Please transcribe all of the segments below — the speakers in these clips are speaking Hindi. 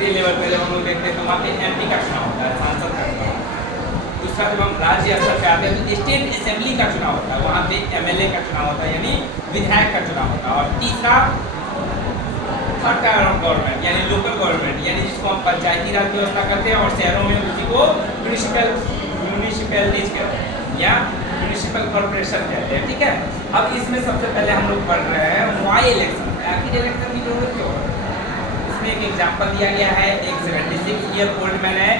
क्षेत्रीय लेवल पे जब हम लोग देखते हैं तो वहाँ पे एमपी का चुनाव होता है, सांसद का चुनाव होता है। दूसरा जब हम राज्य स्तर पे आते हैं तो स्टेट असेंबली का चुनाव होता है, वहाँ पे एमएलए का चुनाव होता है यानी विधायक का चुनाव होता है। और तीसरा थर्ड टायर ऑफ गवर्नमेंट यानी लोकल गवर्नमेंट, यानी जिसको हम पंचायती राज व्यवस्था करते हैं और शहरों में उसी को म्यूनिसिपैलिटीज कहते हैं या म्यूनिसिपल कॉर्पोरेशन कहते हैं। ठीक है, अब इसमें सबसे पहले हम लोग पढ़ रहे हैं वाई इलेक्शन। आखिर इलेक्शन की जरूरत क्यों है? इसमें एक एग्जाम्पल दिया गया है, एक 76 ईयर ओल्ड मैन है,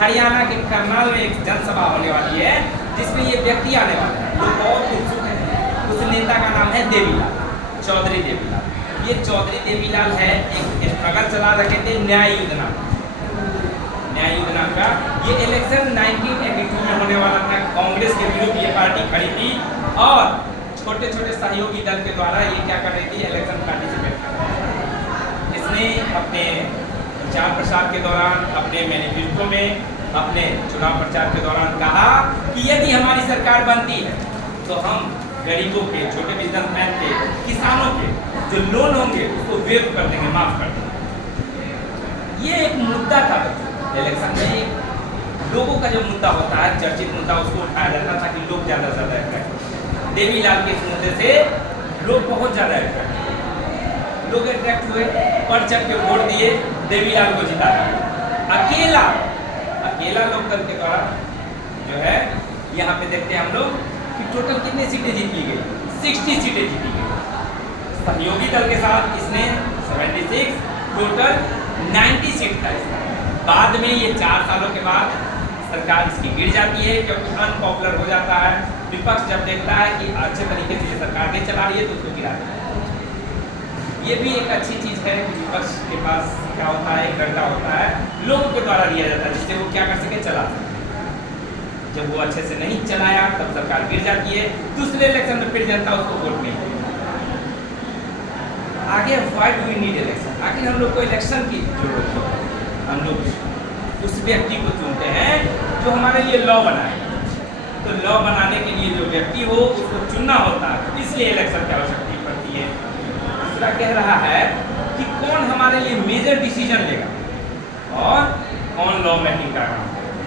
हरियाणा के करनाल में एक जनसभा होने वाली है जिसमें ये व्यक्ति आने वाला है, लोग बहुत उत्सुक है। उस नेता का नाम है देवीलाल, चौधरी देवीलाल। ये चौधरी देवीलाल है, एक स्ट्रगल चला रखे थे न्याय योजना का। ये इलेक्शन 1982 में होने वाला था, कांग्रेस के विरुद्ध ये पार्टी खड़ी थी और छोटे छोटे सहयोगी दल के द्वारा ये क्या कर रही थी, इलेक्शन पार्टिसिपेट कर रही थी। इसने अपने प्रचार प्रसार के दौरान, अपने मैनिफेस्टो में, अपने चुनाव प्रचार के दौरान कहा कि यदि हमारी सरकार बनती है तो हम गरीबों के, छोटे बिजनेसमैन के, किसानों के जो लोन होंगे उसको वेव कर देंगे, माफ कर देंगे। ये एक मुद्दा था इलेक्शन में, लोगों का जो मुद्दा होता है, चर्चित मुद्दा, उसको उठाया जाता था कि लोग ज़्यादा से ज़्यादा अट्रैक्ट। देवीलाल के इस मुद्दे से लोग बहुत ज़्यादा अट्रैक्ट हुए, लोग अट्रैक्ट हुए, बढ़ चढ़ के वोट दिए, देवीलाल को जिताया। अकेला लोकदल के द्वारा जो है, यहाँ पे देखते हैं हम लोग कि टोटल कितनी सीटें जीत ली गई, 60 सीटें जीती गई। सहयोगी दल के साथ इसने 76, टोटल 90 सीट था इसका। बाद में ये 4 सालों के बाद सरकार इसकी गिर जाती है क्योंकि अनपॉपुलर हो जाता है। विपक्ष जब देखता है कि अच्छे तरीके से ये सरकार नहीं चला रही है तो उसको गिरा देता है। ये भी एक अच्छी चीज़ है कि विपक्ष के पास क्या होता है, एक डंडा होता है, लोगों के द्वारा लिया जाता है जिससे वो क्या कर सके, चला सके। जब वो अच्छे से नहीं चलाया तब सरकार गिर जाती है, दूसरे इलेक्शन में फिर जनता उसको वोट नहीं देती। आगे why do we need election, आखिर हम लोग को इलेक्शन की जरूरत है। हम लोग उस व्यक्ति को चुनते हैं जो हमारे लिए लॉ बनाए, तो लॉ बनाने के लिए जो व्यक्ति हो उसको चुनना होता है, इसलिए इलेक्शन की आवश्यकता पड़ती है। दूसरा कह रहा है कि कौन हमारे लिए मेजर डिसीजन लेगा और कौन लॉ मेकिंग का काम करेगा,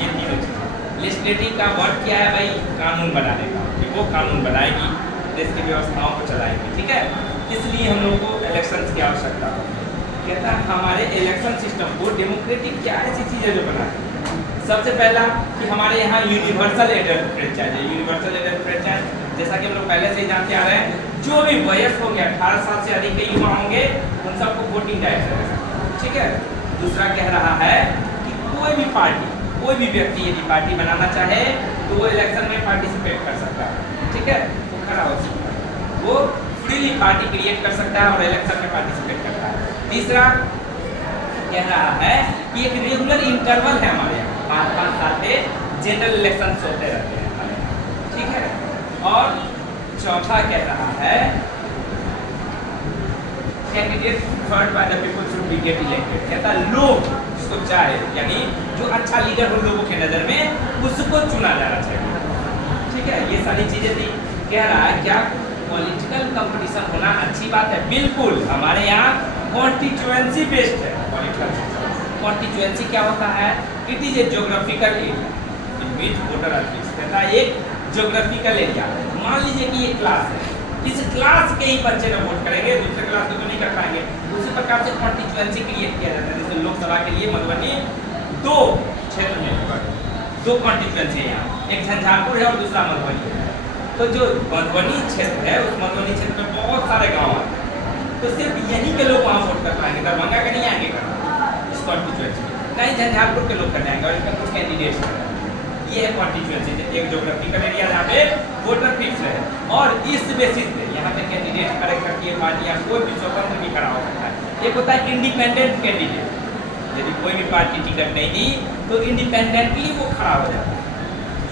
ये तीनों चीज़ें। लेजिस्लेटिव का वर्क क्या है भाई, कानून बनाने का, कि वो कानून बनाएगी, देश की व्यवस्थाओं को चलाएगी। ठीक है, इसलिए हम लोग को इलेक्शंस की आवश्यकता है। कहता है हमारे इलेक्शन सिस्टम को डेमोक्रेटिक क्या ऐसी चीज़ है जो बनाती है। सबसे पहला कि हमारे यहाँ यूनिवर्सल एडल्ट फ्रेंचाइज है। यूनिवर्सल एडल्ट फ्रेंचाइज जैसा कि हम लोग पहले से ही जानते आ रहे हैं, जो भी वयस्क होंगे, 18 साल से अधिक के युवा होंगे, उन सबको वोटिंग राइट रहेगा। ठीक है, दूसरा कह रहा है कि कोई भी पार्टी, कोई भी व्यक्ति यदि पार्टी बनाना चाहे तो वो इलेक्शन में पार्टिसिपेट कर सकता है। ठीक है, वो खड़ा हो सकता है, वो फ्रीली पार्टी क्रिएट कर सकता है और इलेक्शन में पार्टिसिपेट करता है। तीसरा कह रहा है कि एक रेगुलर इंटरवल है हमारे यहाँ, 5-5 साल पे जनरल इलेक्शन होते रहते हैं हमारे। ठीक है, और चौथा कह रहा है candidate preferred by the people should be get elected. कहता लोग जिसको चाहे, यानी जो अच्छा लीडर हो लोगों के नज़र में, उसको चुना जाना चाहिए। ठीक है, ये सारी चीज़ें थी। कह रहा है क्या पॉलिटिकल कंपटीशन होना अच्छी बात है? बिल्कुल, हमारे यहाँ कॉन्स्टिट्यूएंसी बेस्ड है पॉलिटिकल सिस्टम। कॉन्स्टिट्यूएंसी क्या होता है? It is a geographical area in which voter are fixed. कहता है एक ज्योग्राफिकल एरिया, मान लीजिए कि ये क्लास है, इस क्लास के ही बच्चे ना वोट करेंगे, दूसरे क्लास को तो नहीं कर पाएंगे। उसी प्रकार से कॉन्स्टिट्यूएंसी क्रिएट किया जाता है। जैसे लोकसभा के लिए मधुबनी 2 क्षेत्र में होगा, 2 कॉन्स्टिट्यूएंसी है यहाँ, एक झंझारपुर है और दूसरा मधुबनी है। तो जो मधुबनी क्षेत्र है, उस मधुबनी क्षेत्र में बहुत सारे गाँव आते हैं, तो सिर्फ यहीं के लोग वहाँ वोट कर पाएंगे, दरभंगा के नहीं आएंगे करना इस कॉन्स्टिट्यूएंसी में, नहीं झंझारपुर के लोग कर जाएंगे और इसका कुछ कैंडिडेट्स हैं। ये है कॉन्स्टिट्यूएंसी, एक ज्योग्राफिकल एरिया जहाँ पे वोटर फिक्स है और इस बेसिस पे यहाँ पे कैंडिडेट खड़े करती है पार्टियाँ, कोई भी स्वतंत्र भी खड़ा हो सकता है। एक होता है इंडिपेंडेंट कैंडिडेट, यदि कोई भी पार्टी टिकट नहीं दी तो इंडिपेंडेंटली वो खड़ा हो जाता है,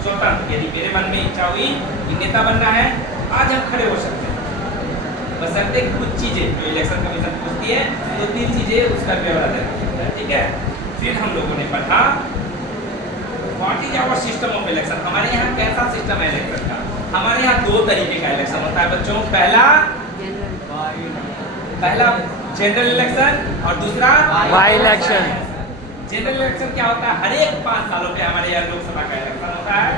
स्वतंत्र। यदि मेरे मन में इच्छा हुई कि नेता बनना है, आज हम खड़े हो सकते हैं, बशर्ते कुछ चीज़ें जो इलेक्शन कमीशन पूछती है, 2-3 चीज़ें उसका ब्यौरा देना पड़ता है। ठीक है, फिर हम लोगों ने पढ़ा what is our system of election. हमारे यहाँ कैसा सिस्टम है इलेक्शन का? हमारे यहाँ 2 तरीके का इलेक्शन होता है बच्चों। पहला जनरल इलेक्शन और दूसरा बाई इलेक्शन। जनरल इलेक्शन क्या होता है? हर एक 5 सालों पे हमारे यहाँ लोकसभा का इलेक्शन होता है,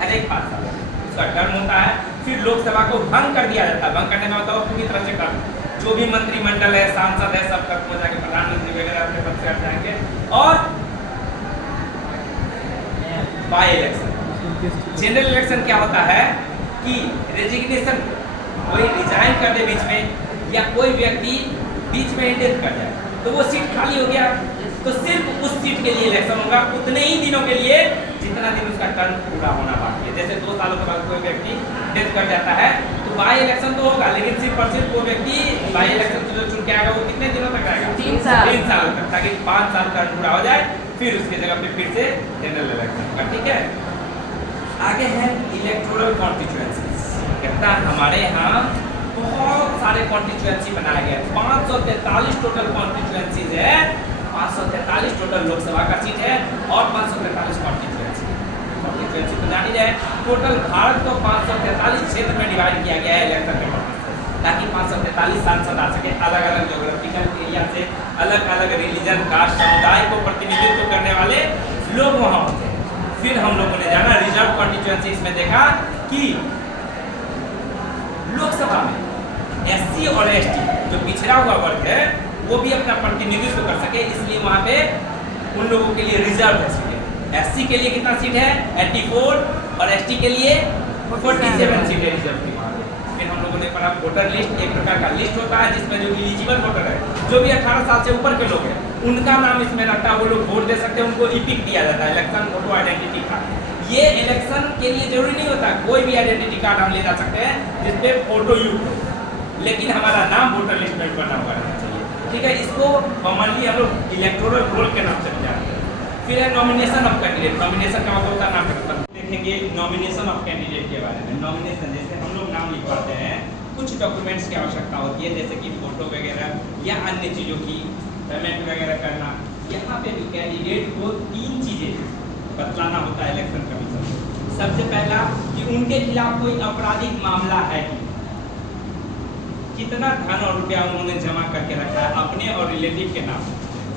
हर एक 5 सालों में उसका टर्म होता है। फिर लोकसभा को भंग कर दिया जाता है। भंग करने में मतलब पूरी तरह से कर जो भी मंत्रिमंडल है, सांसद है, सब खत्म हो जाएंगे, प्रधानमंत्री वगैरह अपने पद से हट जाएंगे। और बाई इलेक्शन, जनरल इलेक्शन क्या होता है कि रेजिग्नेशन, कोई रिजाइन कर दे बीच में या कोई व्यक्ति बीच में डेथ कर जाए तो वो सीट खाली हो गया, तो सिर्फ उस सीट के लिए इलेक्शन होगा उतने ही दिनों के लिए जितना दिन उसका टर्म पूरा होना बाकी है। जैसे 2 सालों के बाद कोई व्यक्ति डेथ कर जाता है तो बाई इलेक्शन तो होगा, लेकिन सिर्फ और सिर्फ वो व्यक्ति बाई इलेक्शन जो चुन के आएगा वो कितने दिनों तक आएगा? 3 साल। 3 साल तक, ताकि 5 साल टर्म पूरा हो जाए, फिर उसके जगह पे फिर से जनरल इलेक्शन होगा। ठीक है, आगे है इलेक्टोरल कॉन्स्टिट्यूएंसीज। कहता है हमारे यहाँ बहुत सारे कॉन्स्टिट्यूएंसी बनाए गए, 543 टोटल कॉन्स्टिट्यूएंसीज है, 543 टोटल लोकसभा का सीट है और 543 कॉन्स्टिट्यूएंसी तो जान ही रहे। टोटल भारत को 543 क्षेत्र में डिवाइड किया गया है इलेक्शन के पर्पज से, ताकि 543 सांसद आ सके, अलग अलग ज्योग्राफिकल एरिया से, अलग अलग रिलीजन, कास्ट, समुदाय को प्रतिनिधित्व करने वाले लोग वहाँ होते हैं। फिर हम लोगों ने जाना रिजर्व कॉन्स्टिट्यूएंसी, इसमें देखा कि लोकसभा में एससी और एसटी जो पिछड़ा हुआ वर्ग है वो भी अपना प्रतिनिधित्व कर सके, इसलिए वहाँ पे उन लोगों के लिए रिजर्व है सीटें। एससी के लिए कितना सीट है? 84, और एसटी के लिए 47 सीटें रिजर्व की वहाँ पे। फिर हम लोगों ने पढ़ा वोटर लिस्ट, एक प्रकार का लिस्ट होता है जिसमें जो एलिजिबल वोटर है, जो भी 18 साल से ऊपर के लोग हैं, उनका नाम इसमें रहता है, वो लोग वोट दे सकते हैं, उनको इपिक दिया जाता है, इलेक्शन फोटो आइडेंटिटी कार्ड। ये इलेक्शन के लिए जरूरी नहीं होता, कोई भी आइडेंटिटी कार्ड हम ले जा सकते हैं जिसपे फोटो युक्त हो, लेकिन हमारा नाम वोटर लिस्ट में बना हुआ रहना चाहिए। ठीक है, इसको कॉमनली हम लोग इलेक्टोरल रोल के नाम से जानते हैं। फिर है नॉमिनेशन ऑफ कैंडिडेट। नॉमिनेशन का मतलब होता है नाम देखेंगे नॉमिनेशन ऑफ कैंडिडेट के बारे में। नॉमिनेशन जैसे हम लोग नाम लिखवाते हैं, कुछ डॉक्यूमेंट्स की आवश्यकता होती है, जैसे कि फोटो वगैरह या अन्य चीज़ों की पेमेंट वगैरह करना। यहाँ पे भी कैंडिडेट को 3 चीज़ें बतलाना होता है इलेक्शन कमीशन को। सबसे पहला कि उनके खिलाफ कोई आपराधिक मामला है कि कितना धन और रुपया उन्होंने जमा करके रखा है अपने और रिलेटिव के नाम,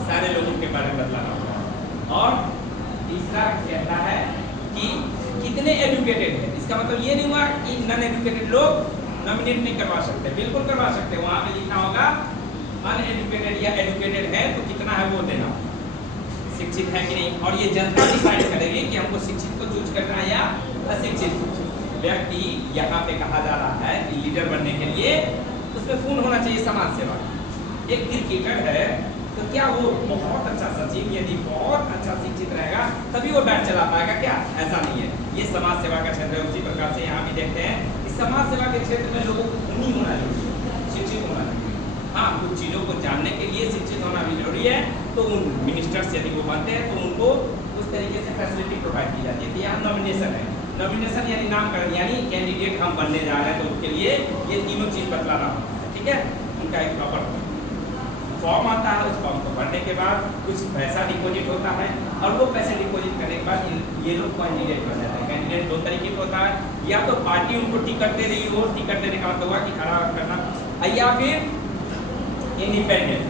सारे लोगों के बारे में बतलाना होता है। और तीसरा कहता है कि कितने एजुकेटेड है। इसका मतलब ये नहीं हुआ कि नॉन एजुकेटेड लोग नॉमिनेट नहीं करवा सकते, बिल्कुल करवा सकते हैं। वहाँ पे लिखना होगा अनएजुकेटेड या एजुकेटेड है तो कितना है वो देना, शिक्षित है कि नहीं। और ये जनता डिसाइड करेगी कि हमको शिक्षित को चूज करना है या अशिक्षित व्यक्ति। यहाँ पे कहा जा रहा है कि लीडर बनने के लिए उसमें गुण होना चाहिए समाज सेवा। एक क्रिकेटर है तो क्या वो बहुत अच्छा सचिव यदि बहुत अच्छा शिक्षित रहेगा तभी वो बैट चला पाएगा क्या? ऐसा नहीं है। ये समाज सेवा का क्षेत्र है। उसी प्रकार से यहाँ भी देखते हैं कि समाज सेवा के क्षेत्र में लोगों को नहीं होना चाहिए, शिक्षित होना चाहिए। हाँ, कुछ चीज़ों को जानने के लिए शिक्षित होना भी जरूरी है। तो उन मिनिस्टर्स यदि वो बनते हैं तो उनको उस तरीके से फैसिलिटी प्रोवाइड की जाती है। तो यहाँ नॉमिनेशन है। नॉमिनेशन यानी नामकरण, यानी कैंडिडेट हम बनने जा रहे हैं तो उसके लिए ये तीनों चीज़ बतलाना होता है। ठीक है, उनका एक प्रॉपर फॉर्म आता है, उस फॉर्म को भरने के बाद कुछ पैसा डिपॉजिट होता है और वो पैसे डिपॉजिट करने के बाद ये लोग कैंडिडेट बन जाते हैं। कैंडिडेट 2 तरीके का होता है, या तो पार्टी उनको टिकट दे रही हो, टिकट देने का मतलब हुआ कि खड़ा करना, या फिर इंडिपेंडेंट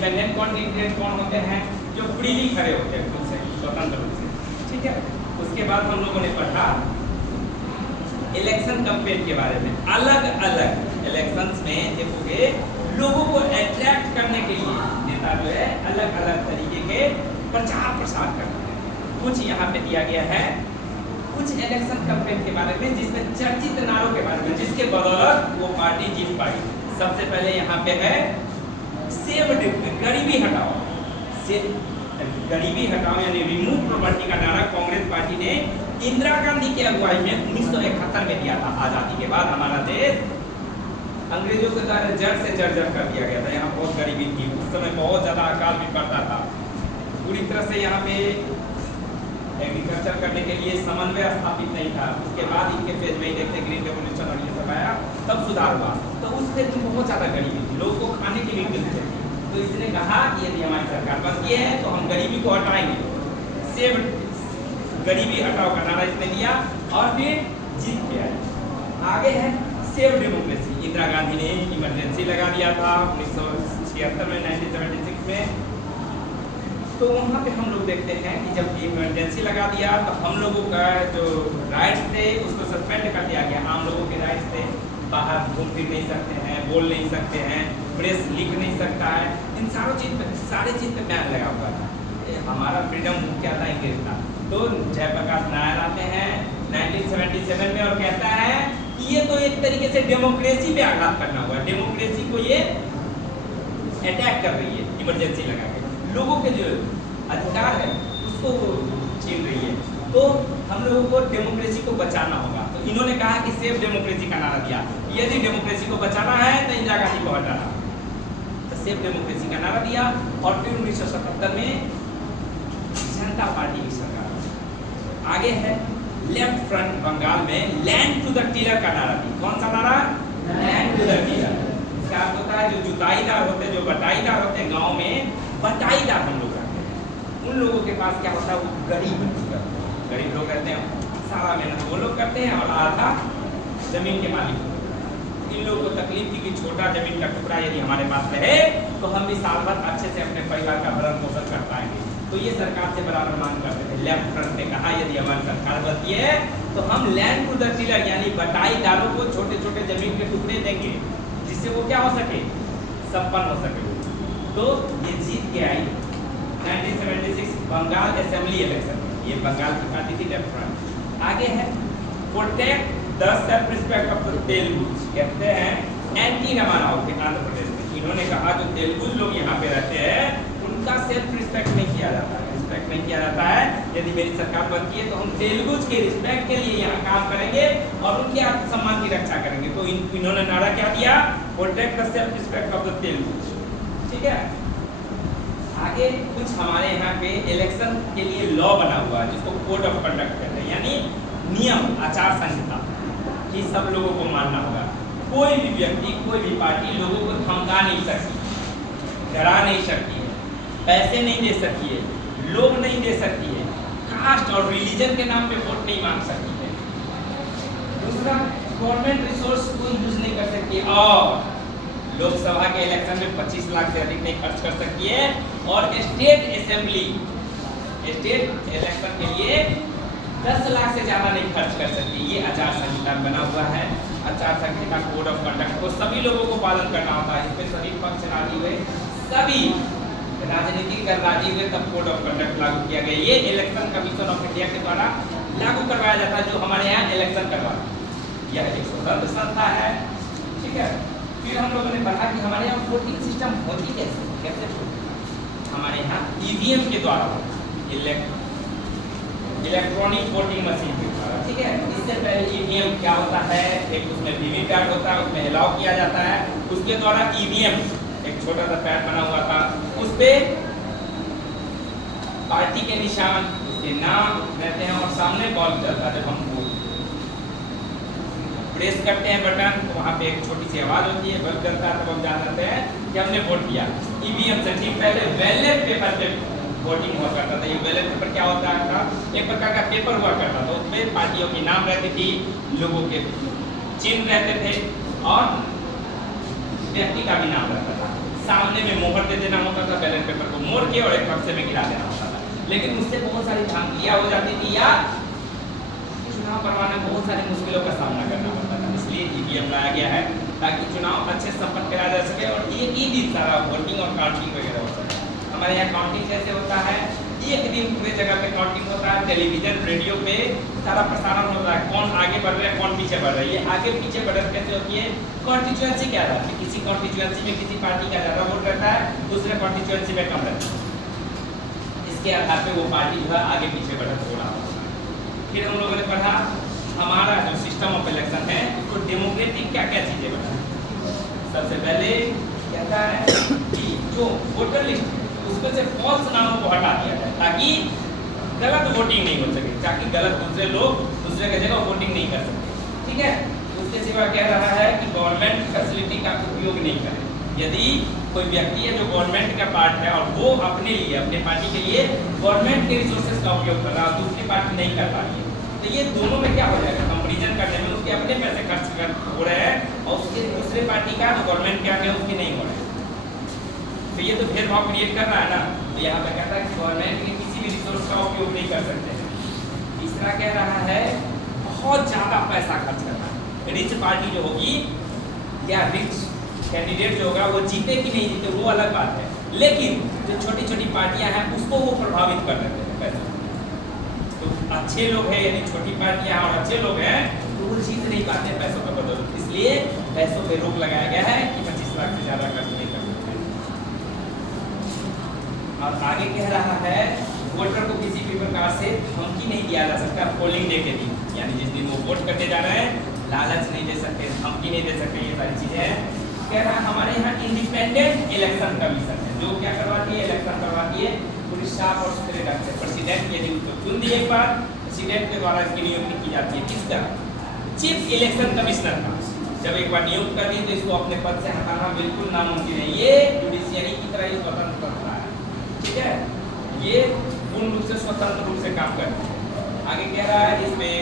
कैंडिडेट कौन होते हैं? जो फ्रीली खड़े होते हैं, खुद से, स्वतंत्र रूप से। ठीक है, उसके बाद हम लोगों ने पढ़ा इलेक्शन कैंपेन के बारे में। अलग अलग इलेक्शंस में देखोगे लोगों को अट्रैक्ट करने के लिए नेता जो है अलग अलग तरीके के प्रचार प्रसार करते हैं। कुछ यहाँ पे दिया गया है, कुछ इलेक्शन कैंपेन के बारे में जिसमें चर्चित नारों के बारे में जिसके बदौलत वो पार्टी जीत पाई। सबसे पहले यहाँ पे है सेव गरीबी हटाओ। गरीबी हटाओ यानी रिमूव पॉवर्टी का नारा कांग्रेस पार्टी ने इंदिरा गांधी की अगुवाई में 1971 में दिया था। आजादी के बाद हमारा देश अंग्रेजों के द्वारा जड़ से जर्जर कर दिया गया था। यहाँ बहुत गरीबी थी, उस समय बहुत ज़्यादा अकाल भी पड़ता था। पूरी तरह से यहाँ पे एग्रीकल्चर करने के लिए समन्वय स्थापित नहीं था। उसके बाद इनके फेज में ही देखते ग्रीन रेवोल्यूशन और ये सब आया, तब सुधार हुआ। तो उस फेज में बहुत ज़्यादा गरीबी थी, लोगों को खाने के लिए मिलते थे। तो इसने कहा कि यदि हमारी सरकार बनती है तो हम गरीबी को हटाएंगे। सेव गरीबी हटाओ का नारा इसने दिया और फिर जीत के आए। आगे है सेव डेमोक्रेसी। इंदिरा गांधी ने इमरजेंसी लगा दिया था 1966 1976 में 1976 में। तो वहाँ पे हम लोग देखते हैं कि जब इमरजेंसी लगा दिया तो हम लोगों का जो राइट्स थे उसको सस्पेंड कर दिया गया। आम लोगों के राइट्स थे, बाहर घूम फिर नहीं सकते हैं, बोल नहीं सकते हैं, प्रेस लिख नहीं सकता है, इन सारी चीज़ पे बैन लगा हुआ था। हमारा फ्रीडम क्या था, इंग्लिश था। तो जयप्रकाश नारायण आते हैं 1977 में और कहता है कि ये तो एक तरीके से डेमोक्रेसी पे आघात करना हुआ है, डेमोक्रेसी को ये अटैक कर रही है, इमरजेंसी लगा के लोगों के जो अधिकार है उसको छीन रही है। तो हम लोगों को डेमोक्रेसी को बचाना होगा। तो इन्होंने कहा कि सेफ डेमोक्रेसी का नारा दिया, यदि डेमोक्रेसी को बचाना है तो इंदिरा गांधी को हटाना, तो सेफ डेमोक्रेसी का नारा दिया। और फिर 1977 में जनता पार्टी की सरकार आगे है। लेफ्ट फ्रंट बंगाल में लैंड टू द टीलर का नारा दी। कौन सा नारा? Land to the tiller. इसका अर्थ होता है जो जुताईदार होते हैं, जो बटाईदार होते हैं गांव में, बटाईदार हम लोग रहते हैं, उन लोगों के पास क्या होता है, वो गरीब लोग रहते हैं, सारा मेहनत वो लोग करते हैं और आधा जमीन के मालिक। इन लोगों को तकलीफ थी कि छोटा जमीन का टुकड़ा यदि हमारे पास रहे तो हम भी साल भर अच्छे से अपने परिवार का भरण पोषण कर पाएंगे। तो ये सरकार से बराबर मांग करते थे। लेफ्ट फ्रंट ने कहा यदि हमारी सरकार बनती है तो हम लैंड टू द टीलर यानी बटाईदारों को छोटे छोटे जमीन के टुकड़े देंगे जिससे वो क्या हो सके, संपन्न हो सके। तो ये जीत के आई 1976 बंगाल असेंबली इलेक्शन। ये बंगाल की पार्टी थी लेफ्ट फ्रंट। आगे है protect the self respect of the Telugus, कहते हैं एंटी रमाराव के आंध्र प्रदेश में। इन्होंने कहा जो तेलुगुज लोग यहाँ पे रहते हैं उनका सेल्फ रिस्पेक्ट नहीं किया जाता है, रिस्पेक्ट नहीं किया जाता है। यदि मेरी सरकार बनती है तो हम तेलुगुज के रिस्पेक्ट के लिए यहाँ काम करेंगे और उनके आत्मसम्मान की रक्षा करेंगे। तो इन्होंने नारा क्या दिया, protect the self respect of the Telugus. ठीक है। आगे कुछ हमारे यहाँ पे इलेक्शन के लिए लॉ बना हुआ है जिसको कोड ऑफ कंडक्ट कहते हैं, यानी नियम आचार संहिता कि सब लोगों को मानना होगा। कोई भी व्यक्ति, कोई भी पार्टी लोगों को धमका नहीं सकती, डरा नहीं सकती है, पैसे नहीं दे सकती है, लोग नहीं दे सकती है, कास्ट और रिलीजन के नाम पे वोट नहीं मांग सकती है। दूसरा, गवर्नमेंट रिसोर्स को यूज नहीं कर सकती है और लोकसभा के इलेक्शन में 25 लाख से अधिक नहीं खर्च कर सकती है और स्टेट असेंबली स्टेट इलेक्शन के लिए 10 लाख से ज़्यादा नहीं खर्च कर सकती। ये आचार संहिता बना हुआ है। आचार संहिता कोड ऑफ कंडक्ट को सभी लोगों को पालन करना होता है। इसमें सभी पक्ष राजी हुए, सभी राजनीतिक कर राजी हुए तब कोड ऑफ कंडक्ट लागू किया गया। ये इलेक्शन कमीशन ऑफ इंडिया के द्वारा लागू करवाया जाता है जो हमारे यहाँ इलेक्शन करवाता है। यह एक स्वतंत्र संस्था है। ठीक है। फिर हम लोगों ने पढ़ा कि हमारे यहाँ वोटिंग सिस्टम होती कैसे हमारे यहाँ ईवीएम के द्वारा इलेक्ट्रॉनिक वोटिंग मशीन के द्वारा। ठीक है। इससे पहले ईवीएम क्या होता है, एक उसमें वीवीपैट होता है, उसमें अलाउ किया जाता है। उसके द्वारा ईवीएम एक छोटा सा पैड बना हुआ था, उस पे पार्टी के निशान, उसके नाम रहते हैं और सामने बॉल चलता है। जब हम प्रेस करते हैं बटन तो वहाँ पे एक छोटी सी आवाज़ होती है, बल्ब जलता है, तब हम जान जाते हैं कि हमने वोट दिया। ईवीएम से ठीक पहले बैलेट पेपर पे वोटिंग हुआ करता था। ये बैलेट पेपर क्या होता था, एक प्रकार का पेपर हुआ करता था। उसमें पार्टियों की नाम रहती थी, लोगों के चिन्ह रहते थे और व्यक्ति का भी नाम रहता था। सामने में मोहर दे देना होता था, बैलेट पेपर को मोड़ के और एक बक्से में गिरा देना होता था। लेकिन उससे बहुत सारी धांधलियाँ हो जाती थी या चुनाव करवाने में बहुत सारी मुश्किलों का सामना करना पड़ता था। इसलिए ईवीएम लाया गया है ताकि चुनाव अच्छे संपन्न कराया जा सके और एक ही दिन सारा वोटिंग और काउंटिंग वगैरह हो सके। हमारे यहाँ काउंटिंग कैसे होता है, एक दिन पूरे जगह पे काउंटिंग होता है। टेलीविजन रेडियो पे सारा प्रसारण होता है, कौन आगे बढ़ रहा है, कौन पीछे बढ़ रही है। आगे पीछे बढ़त कैसे होती है, कॉन्स्टिट्यूएंसी के आधार पे। किसी कॉन्स्टिट्यूएंसी में किसी पार्टी का ज़्यादा वोट रहता है, दूसरे कॉन्स्टिट्यूएंसी में कम रहता है। इसके आधार पे वो पार्टी जो है आगे पीछे बढ़त हो रहा है। फिर हम लोगों ने पढ़ा हमारा जो सिस्टम ऑफ इलेक्शन है उसको डेमोक्रेटिक क्या क्या चीज़ें बताएं। सबसे पहले कहता है कि जो वोटर लिस्ट उसमें से फॉल्स नामों को हटा दिया जाए ताकि गलत वोटिंग नहीं हो सके, ताकि गलत दूसरे लोग दूसरे की जगह वोटिंग नहीं कर सकते। ठीक है। उसके सिवा कह रहा है कि गवर्नमेंट फैसिलिटी का उपयोग नहीं करें। यदि कोई व्यक्ति है जो गवर्नमेंट का पार्ट है और वो अपने लिए, अपने पार्टी के लिए गवर्नमेंट के रिसोर्सेज का उपयोग कर रहा है, दूसरी पार्टी नहीं कर पा रही है, तो ये दोनों में क्या हो जाएगा, कंपैरिजन करने में उसके अपने पैसे खर्च हो रहे हैं और उसके दूसरे पार्टी का जो गवर्नमेंट क्या है उसकी नहीं हो रहा है। तो ये तो भेदभाव क्रिएट कर रहा है ना। तो यहाँ पे कहता है कि गवर्नमेंट के किसी भी रिसोर्स का उपयोग नहीं कर सकते। तीसरा कह रहा है बहुत ज़्यादा पैसा खर्च करना। रिच पार्टी जो होगी या रिच कैंडिडेट जो होगा वो जीते कि नहीं जीते वो अलग बात है, लेकिन जो छोटी छोटी पार्टियां हैं उसको वो प्रभावित कर देते हैं पैसे। तो अच्छे लोग हैं यानी छोटी पार्टियां और अच्छे लोग हैं तो वो जीत नहीं पाते पैसों का बदौलत, इसलिए पैसों पे रोक लगाया गया है कि 25 लाख से ज़्यादा खर्च नहीं कर सकते। और आगे कह रहा है वोटर को किसी भी प्रकार से धमकी नहीं दिया जा सकता पोलिंग डे के दिन, यानी जिस दिन वो वोट करने जा रहे हैं लालच नहीं दे सकते, धमकी नहीं दे सकते, ये सारी चीजें हैं। कह रहा है हमारे यहाँ इंडिपेंडेंट इलेक्शन कमीशन है जो क्या करवाती है, इलेक्शन करवाती है पूरी साफ और सुथरे ढंग से। प्रेसिडेंट यदि उसको चुन दिए एक बार, प्रेसिडेंट के द्वारा इसकी नियुक्ति की जाती है। किसका? चीफ इलेक्शन कमिश्नर का। जब एक बार नियुक्त कर दिए तो इसको अपने पद से हटाना बिल्कुल नामुमकिन है। ये जुडिशियरी की तरह ही स्वतंत्र करता है, ठीक है, ये पूर्ण रूप से स्वतंत्र रूप से काम करता है। आगे कह रहा है इसमें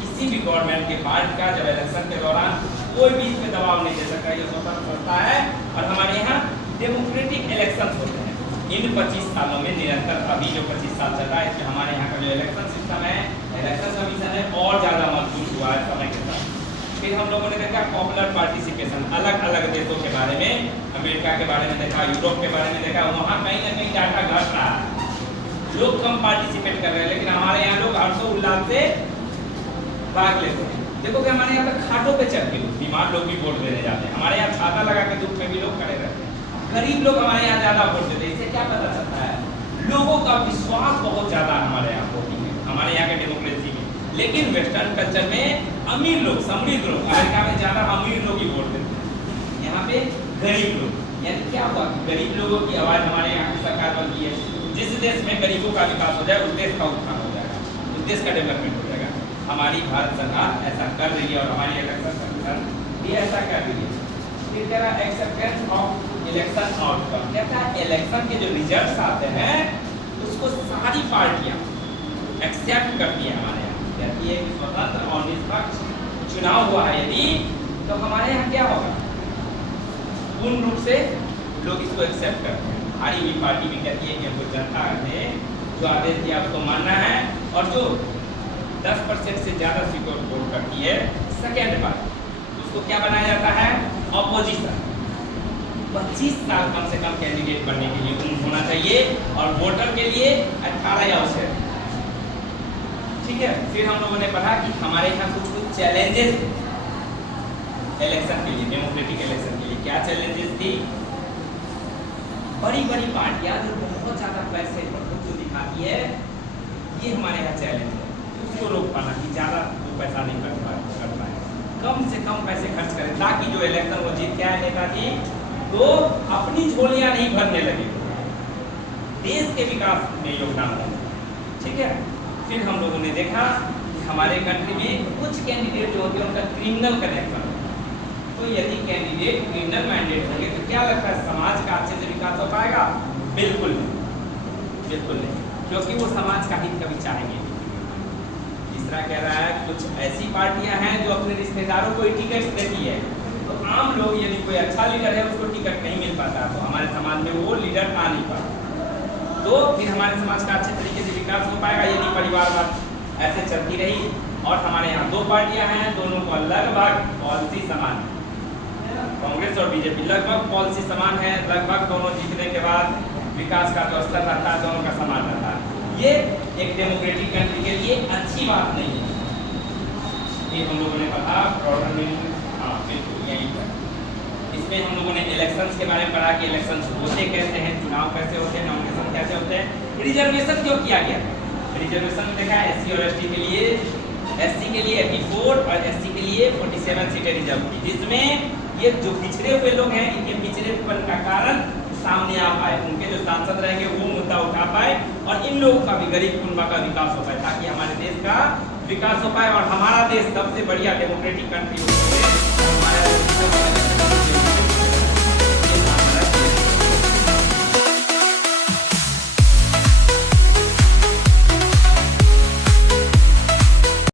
किसी भी गवर्नमेंट के पार्टी का जब इलेक्शन के दौरान कोई भी इसमें दबाव नहीं दे सकता, ये स्वतंत्र होता है। और हमारे यहाँ डेमोक्रेटिक इलेक्शन होते हैं इन 25 सालों में निरंतर। अभी जो 25 साल चल रहा है इसमें हमारे यहाँ का जो इलेक्शन सिस्टम है, इलेक्शन कमीशन है, और ज़्यादा मजबूत हुआ है समय के साथ। फिर हम लोगों ने देखा पॉपुलर पार्टिसिपेशन, अलग अलग देशों के बारे में, अमेरिका के बारे में देखा, यूरोप के बारे में देखा, वहाँ कहीं ना कहीं डाटा घट रहा है, लोग कम पार्टिसिपेट कर रहे हैं, लेकिन हमारे यहाँ लोग हर्षोल्लास से भाग लेते हैं। देखो कि हमारे यहाँ पे खाटों पे चढ़ के बीमार लोग भी वोट देने जाते हैं, हमारे यहाँ छाता लगा के धूप में भी लोग खड़े रहते हैं, गरीब लोग हमारे यहाँ ज्यादा वोट देते हैं। इससे क्या पता चलता है लोगों का विश्वास बहुत ज्यादा हमारे यहाँ वोटिंग है, हमारे यहाँ के डेमोक्रेसी में। लेकिन वेस्टर्न कल्चर में अमीर लोग, समृद्ध लोग, अमेरिका में ज्यादा अमीर लोग ही वोट देते हैं, यहाँ पे गरीब लोग। यानी क्या हुआ कि गरीब लोगों की आवाज हमारे यहाँ की सरकार बनती है। जिस देश में गरीबों का विकास हो जाए उस देश का उत्थान हो जाएगा, उस देश का डेवलपमेंट हो जाएगा। हमारी भारत सरकार ऐसा कर रही है और हमारी इलेक्शन कमीशन भी ऐसा कर रही है। फिर कह रहा है एक्सेप्टेंस ऑफ इलेक्शन आउटकम, कहता है इलेक्शन के जो रिजल्ट्स आते हैं उसको सारी पार्टियां एक्सेप्ट करती है हमारे यहाँ, कहती है कि स्वतंत्र और निष्पक्ष चुनाव हुआ है यदि, तो हमारे यहाँ क्या होगा, पूर्ण रूप से लोग इसको एक्सेप्ट करते हैं। हारी हुई पार्टी भी कहती है कि हमको जनता ने जो आदेश दिया उसको मानना है, और जो 10% से ज़्यादा सीटों वोट करती है सेकेंड पार्टी, उसको क्या बनाया जाता है, ऑपोजिशन। 25 साल कम से कम कैंडिडेट बनने के लिए उम्र होना चाहिए और वोटर के लिए 18 या उससे, ठीक है। फिर हम लोगों ने पढ़ा कि हमारे यहाँ कुछ चैलेंजेस इलेक्शन के लिए, डेमोक्रेटिक इलेक्शन के लिए। क्या चैलेंजेस थी? बड़ी बड़ी पार्टियां जो बहुत ज़्यादा पैसे प्रभुत्व दिखाती है, ये हमारे यहाँ चैलेंज है, उसको रोक पाना कि ज़्यादा वो पैसा नहीं कर पाए, कम से कम पैसे खर्च करें ताकि जो इलेक्शन वो जीत के आए नेताजी तो अपनी झोलियां नहीं भरने लगे, देश के विकास में योगदान हो, ठीक है। फिर हम लोगों ने देखा कि हमारे कंट्री में कुछ कैंडिडेट जो होते हैं उनका क्रिमिनल कनेक्शन, तो यदि कैंडिडेट क्रिमिनल मैंडेट होंगे तो क्या लगता है समाज का अच्छे से विकास हो पाएगा? बिल्कुल नहीं, बिल्कुल नहीं, क्योंकि वो समाज का हित कभी चाहेंगे। तीसरा कह रहा है कुछ ऐसी पार्टियां हैं जो अपने रिश्तेदारों को ही टिकट देती है, तो आम लोग यदि कोई अच्छा लीडर है उसको टिकट नहीं मिल पाता तो हमारे समाज में वो लीडर आ नहीं पाता, तो फिर हमारे समाज का अच्छे तरीके से विकास हो पाएगा यदि परिवारवाद ऐसे चलती रही। और हमारे यहाँ दो पार्टियां हैं, दोनों को लगभग पॉलिसी समान है, कांग्रेस और बीजेपी लगभग पॉलिसी समान है, लगभग दोनों जीतने के बाद विकास का जो स्तर रहता है दोनों का समान रहता है। ये एक डेमोक्रेटिक कंट्री के लिए अच्छी बात नहीं है। ये हम लोगों ने पढ़ा हाँ बिल्कुल यही पर। इसमें हम लोगों ने इलेक्शंस के बारे में पढ़ा कि इलेक्शंस होते कैसे हैं, चुनाव कैसे होते हैं, नॉमिनेशन कैसे होते हैं। रिजर्वेशन क्यों किया गया? रिजर्वेशन में देखा एससी और एसटी के लिए, एससी के लिए 84 और एससी के लिए 47 सीटें रिजर्व की, जिसमें ये जो पिछड़े हुए लोग हैं इनके पिछड़ेपन का कारण सामने आ पाए, उनके जो सांसद रहेंगे वो मुद्दा उठा पाए और इन लोगों का भी गरीब कुनबा का विकास हो पाए, ताकि हमारे देश का विकास हो पाए और हमारा देश सबसे बढ़िया डेमोक्रेटिक कंट्री हो पाए।